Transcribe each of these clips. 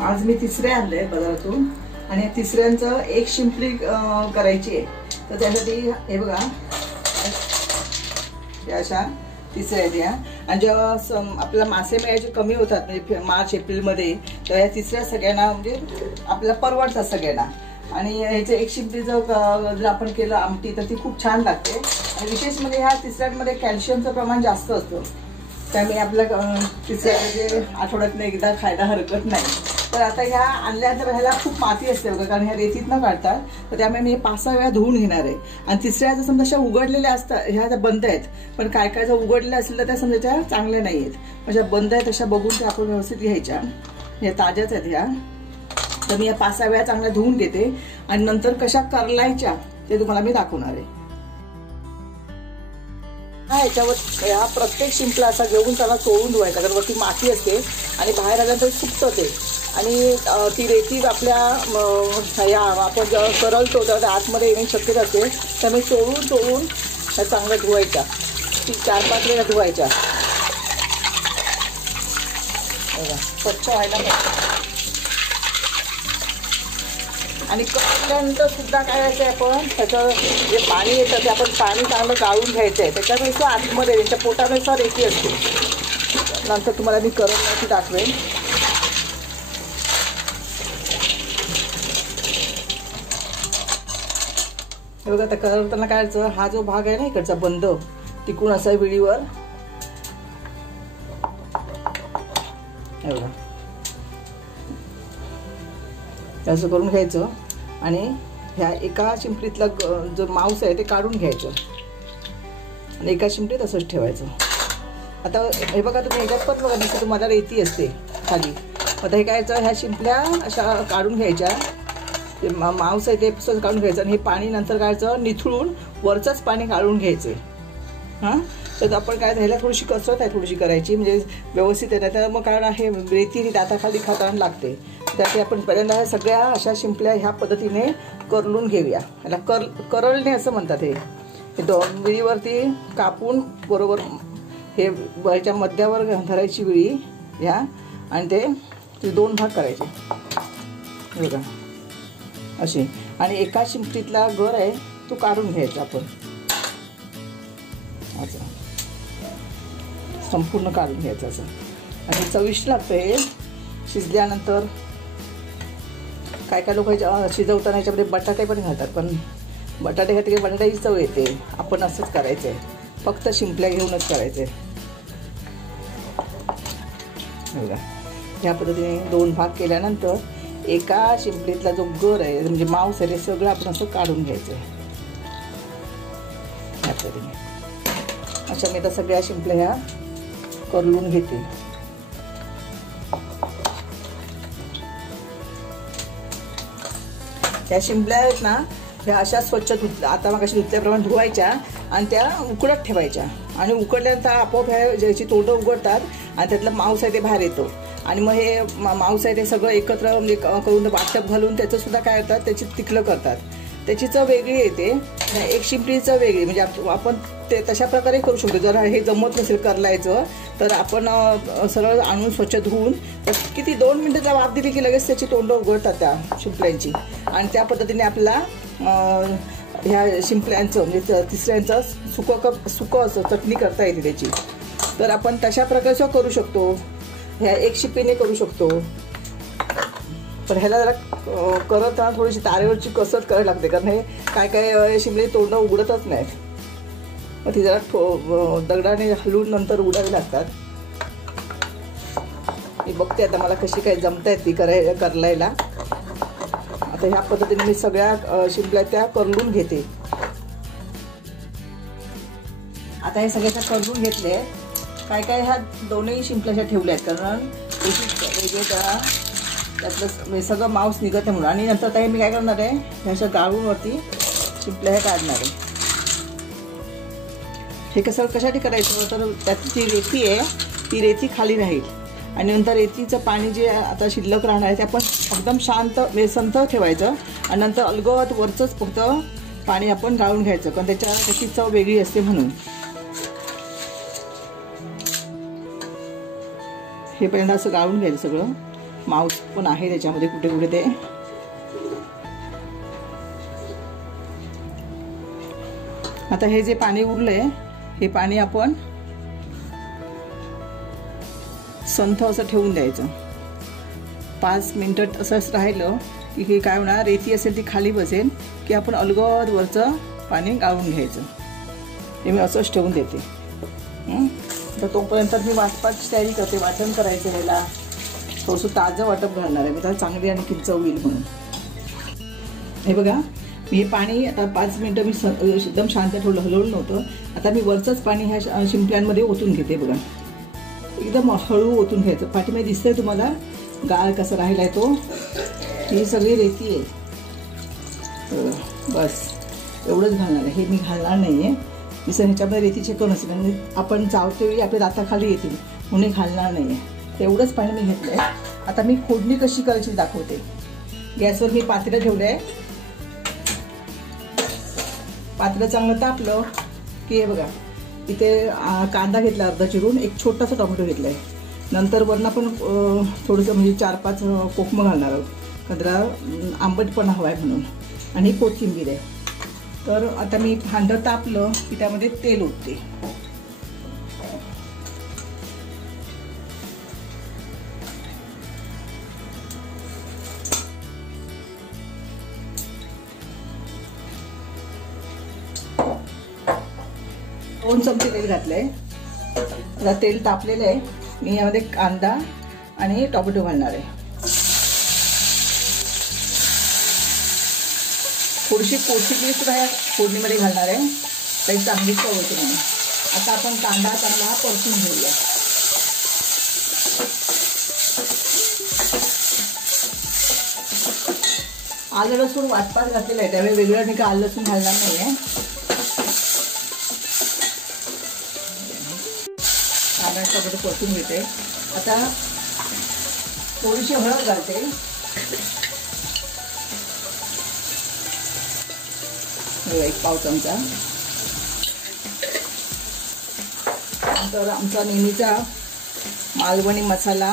आज मी तिसरे आणले बाजारातून आणि तिसऱ्यांचं एक शिंपली करायची आहे. तर त्यासाठी हे बघा या अशा तिसऱ्या आहेत या. आणि जेव्हा आपल्याला मासे मिळायचे कमी होतात म्हणजे मार्च एप्रिलमध्ये, तर या तिसऱ्या सगळ्यांना म्हणजे आपल्याला परवडतात सगळ्यांना. आणि ह्याचं एक शिंपलीचं जर आपण केलं आमटी तर ती खूप छान लागते. आणि विशेष म्हणजे ह्या तिसऱ्यांमध्ये कॅल्शियमचं प्रमाण जास्त असतं, त्यामुळे आपल्या तिसऱ्या म्हणजे आठवड्यातनं एकदा खायला हरकत नाही. तर आता ह्या आणल्यानंतर ह्याला खूप माती असते बघा, कारण ह्या रेतीत न काढतात. तर त्यामुळे मी 5-6 वेळा धुवून घेणार आहे. आणि तिसऱ्या जर समजा अशा उघडलेल्या असतात, ह्या ज्या बंद आहेत, पण काय काय जर उघडलेल्या असतील तर त्या समजाच्या चांगल्या नाही आहेत. म्हणजे बंद आहेत अशा बघून त्या आपण व्यवस्थित घ्यायच्या. ह्या ताज्याच आहेत ह्या. तर मी या 5-6 वेळा चांगल्या धुवून घेते आणि नंतर कशा करलायच्या ते तुम्हाला मी दाखवणार आहे. हा याच्यावर ह्या प्रत्येक शिंपला असा घेऊन त्याला चोळून धुवायचा, कारण वरती माती असते आणि बाहेर आल्यानंतर फुटतं ते. आणि ती रेती आपल्या या आपण जेव्हा करलतो तेव्हा आतमध्ये येण्याची शक्यता असते. त्यामुळे चोळून ह्या चांगल्या धुवायच्या. ती 4-5 वेळा धुवायच्या. स्वच्छ व्हायला पाहिजे. आणि कळल्यानंतर सुद्धा काय व्हायचं आहे, आपण त्याचं जे पाणी येतं ते आपण पाणी चांगलं गाळून घ्यायचं आहे. त्याच्यापेक्षा आतमध्ये त्यांच्या पोटापेक्षा रेती असते. नंतर तुम्हाला मी करण्याची दाखवेन. हे बघा, त्या करताना काय करायचं, हा जो भाग आहे ना इकडचा बंद टिकून असा विळीवर हे बघा असं करून घ्यायचं. आणि ह्या एका शिंपलीतला जो मांस आहे ते काढून घ्यायचं आणि एका शिंपलीत असंच ठेवायचं. आता हे बघा तुम्ही ह्याच्यात पण बघा दिसतं तुम्हाला रेती असते खाली. आता हे काय ह्या शिंपल्या अशा काढून घ्यायच्या, ते मांस आहे ते पुस्तक काढून घ्यायचं. आणि हे पाणी नंतर काढायचं निथळून वरचंच पाणी काढून घ्यायचं. हां, तर आपण काय ह्याला थोडीशी कसरत आहे थोडीशी करायची, म्हणजे व्यवस्थित आहे. नाही तर मग कारण आहे रेती दाताखाली खाताना लागते. त्यासाठी आपण पहिल्यांदा सगळ्या अशा शिंपल्या ह्या पद्धतीने करलून घेऊया. ह्याला करलणे असं म्हणतात. हे विळीवरती कापून बरोबर हे ह्याच्या मध्यावर धरायची विळी ह्या, आणि ते 2 भाग करायचे बघा असे. आणि एका शिंपलीतला गर आहे तो काढून घ्यायचा आपण असं संपूर्ण काढून घ्यायचं असं. आणि चविष्ट लागतं हे शिजल्यानंतर. काय काय लोक शिजवताना याच्यामध्ये बटाटे पण घालतात, पण बटाटे घातले की बटाट्याची चव येते. आपण असंच करायचं आहे, फक्त शिंपल्या घेऊनच करायचं आहे बघा. ह्या पद्धतीने 2 भाग केल्यानंतर एका शिंपलीतला जो गर आहे म्हणजे मांस आहे ते सगळं आपण असं काढून घ्यायचं आहे ह्या पद्धतीने. अशा मी आता सगळ्या शिंपल्या ह्या करलून घेते. त्या शिंपल्या आहेत ना ह्या अशा स्वच्छ धुतल्या, आता मग अशा धुतल्याप्रमाणे धुवायच्या आणि त्या उकडत ठेवायच्या. आणि उकडल्यानंतर आपोआप ह्या ज्याची तोंडं उघडतात आणि त्यातलं मांस आहे ते बाहेर येतो. आणि मग हे मांस आहे ते सगळं एकत्र म्हणजे करून वाटप घालून त्याचं सुद्धा काय करतात, त्याची तिखलं करतात. त्याची चव वेगळी येते. एक शिंपली चव वेगळी, म्हणजे आपण ते तशा प्रकारे करू शकतो. जर हे जमत नसेल करलायचं तर आपण सरळ आणून स्वच्छ धुवून किती 2 मिनिटाचा वाफ दिली की लगेच त्याची तोंडं उघडतात त्या शिंपल्यांची. आणि त्या पद्धतीने आपल्याला ह्या शिंपल्यांचं म्हणजे तिसऱ्यांचं सुकं असं चटणी करता येते त्याची. तर आपण तशा प्रकारचं करू शकतो, ह्या एक शिंपीने करू शकतो. पण ह्याला जरा करताना थोडीशी तारेवरची कसरत करायला लागते, कारण हे काय काय शिंपले तोंडं उघडतच नाहीत. मग ती जरा दगडाने हलवून नंतर उघडावी लागतात. मी बघते आता मला कशी काय जमतायत ती करलायला. आता ह्या पद्धतीने मी सगळ्या शिंपल्या त्या करलून घेते. आता हे सगळ्या करलून घेतले. काय काय ह्या 2ही शिंपल्या ठेवल्या आहेत, कारण वेगवेगळ्या त्यातलं सगळं मांस निघत आहे म्हणून. आणि नंतर आता हे मी काय करणार आहे, ह्याच्या गाळूनवरती शिंपल्या ह्या काढणार आहे. हे कसं कशासाठी करायचं, तर त्यात जी रेती आहे ती रेती खाली राहील. आणि नंतर रेतीचं पाणी जे आता शिल्लक राहणार आहे ते आपण एकदम शांत संथ ठेवायचं. आणि नंतर अलगद वरचंच फक्त पाणी आपण गाळून घ्यायचं, कारण त्याची चव वेगळी असते म्हणून. हे पहिल्यांदा असं गाळून घ्यायचं सगळं. मांस पण आहे त्याच्यामध्ये कुठे कुठे ते. आता हे जे पाणी उरलंय हे पाणी आपण संथ असं ठेवून द्यायचं. 5 मिनिटं असंच राहिलं की हे काय होणार, रेती असेल ती खाली बसेल की आपण अलगद वरचं पाणी गाळून घ्यायचं. हे मी असंच ठेवून देते. तर तोपर्यंत मी वाचपाची तयारी करते. वाचन करायचं ह्याला थोडंसं ताजं वाटप घालणार आहे, त्याला चांगली आणखी चव येईल म्हणून. हे बघा मी हे पाणी आता 5 मिनिटं मी एकदम शांत ठेवलं, हलवलं नव्हतं. आता मी वरचंच पाणी ह्या शिंपल्यांमध्ये ओतून घेते. बघा एकदम हळू ओतून घ्यायचं. पाठीमध्ये दिसतंय तुम्हाला गाळ कसा राहिलाय तो. ही सगळी रेती आहे. बस एवढंच घालणार आहे. हे मी घालणार नाही आहे. मी सर ह्याच्यामध्ये रेती चेक करून असेल आणि आपण चावतेवेळी आपल्या दाताखाली येतील म्हणून घालणार नाही आहे. तेवढंच पाणी मी घेतलं आहे. आता मी फोडणी कशी करायची दाखवते. गॅसवर मी पातेलं ठेवलं आहे. पातेलं चांगलं तापलं की हे बघा इथे कांदा घेतला अर्धा चिरून, एक छोटासा टोमॅटो घेतला आहे. नंतर वरनं आपण थोडंसं म्हणजे 4-5 कोकमं घालणार आहोत, जरा आंबटपणा हवा आहे म्हणून. आणि कोथिंबीर आहे. तर आता मी भांडं तापलं की त्यामध्ये तेल ओतते. दोन चमचे तेल घातलंय. आता तेल तापलेलं आहे. मी यामध्ये कांदा आणि टोमॅटो घालणार आहे. थोडीशी कोथिंबीर सुद्धा या फोडणीमध्ये घालणार आहे, तरी चांगली चव होते म्हणून. आता आपण कांदा चांगला परतून घेऊया. आलं लसूण वाटपात घातलेलं आहे, त्यामुळे वेगळं नाही का आलं लसूण घालणार नाही आहे. कांदा टोमॅटो परतून घेते. आता थोडीशी हळद घालते. एक पाव चमचा. नंतर आमचा नेहमीचा मालवणी मसाला.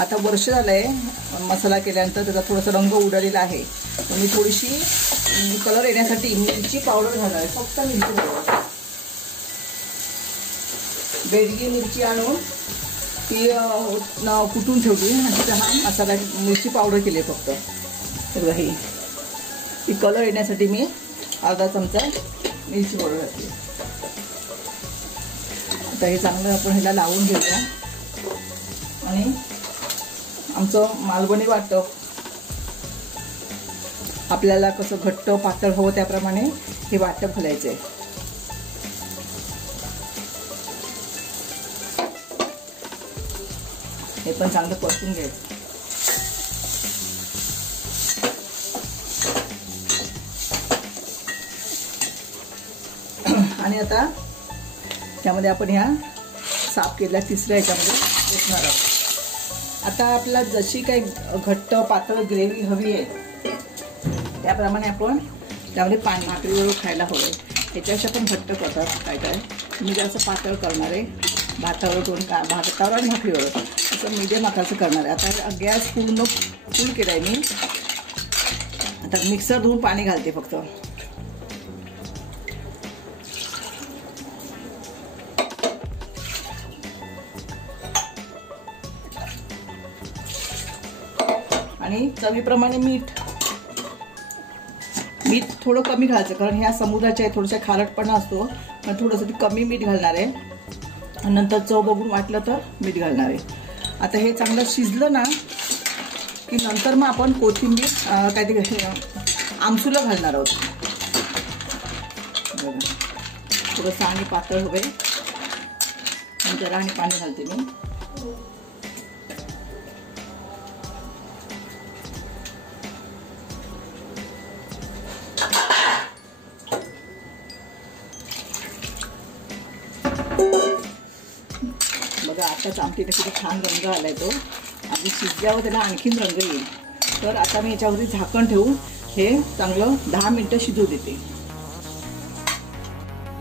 आता वर्ष झालंय मसाला केल्यानंतर त्याचा थोडासा रंग उडालेला आहे. मी थोडीशी कलर येण्यासाठी मिरची पावडर घालणार आहे. फक्त मिरची पावडर. बेडगी मिरची आणून ती कुटून ठेवली आणि तिचा हा मसाला मिरची पावडर केली फक्त. तर ही कलर येण्यासाठी मी अर्धा चमचा मिरची पावडर घातली. आता हे चांगलं आपण ह्याला लावून घेऊया. आणि आमचं मालवणी वाटप आपल्याला कसं घट्ट पातळ हवं त्याप्रमाणे हे वाटप घालायचं आहे. हे पण चांगलं परतून घ्यायचं. आणि आता त्यामध्ये आपण ह्या साफ केलेल्या तिसऱ्या ह्याच्यामध्ये ओतणार आहोत. आता आपल्याला जशी काही घट्ट पातळ ग्रेव्ही हवी आहे त्याप्रमाणे आपण त्यामध्ये पाणी भाकरीवर खायला हवं आहे. त्याच्याशी आपण घट्ट करतात काय काय. मी जास्त पातळ करणार आहे. भातावर आणि भाकरीवर असं मीडियम आकाराचं करणार आहे. आता गॅस पूर्ण फुल केला आहे मी. आता मिक्सर धुवून पाणी घालते फक्त. आणि चवीप्रमाणे मीठ थोडं कमी घालायचं, कारण ह्या समुद्राच्या थोडंसं खारटपणा असतो. पण थोडंसं कमी मीठ घालणार आहे. आणि नंतर चव बघून वाटलं तर मीठ घालणार आहे. आता हे चांगलं शिजलं ना की नंतर मग आपण कोथिंबीर काय ते आमसूला घालणार आहोत. थोडंसं आणि पातळ हवे. जरा आणि पाणी घालते मी. बघा आताच आमटीला किती छान रंग आलाय तो. आणि शिजल्यावर त्याला आणखीन रंग येईल. तर आता मी याच्यावरती झाकण ठेवून हे चांगलं 10 मिनिटं शिजू देते.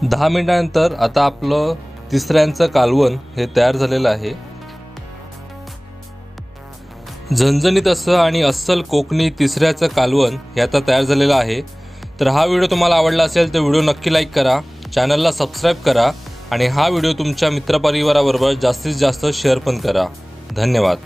10 मिनिटांनंतर आता आपलं तिसऱ्यांचं कालवण हे तयार झालेलं आहे. झणझणीत असं आणि अस्सल कोकणी तिसऱ्याचं कालवण हे आता तयार झालेलं आहे। तर हा व्हिडिओ तुम्हाला आवडला असेल तर व्हिडिओ नक्की लाईक करा, चॅनलला सबस्क्राईब करा आणि हा व्हिडिओ तुमच्या मित्रपरिवाराबरोबर जास्तीत जास्त शेअर पण करा। धन्यवाद।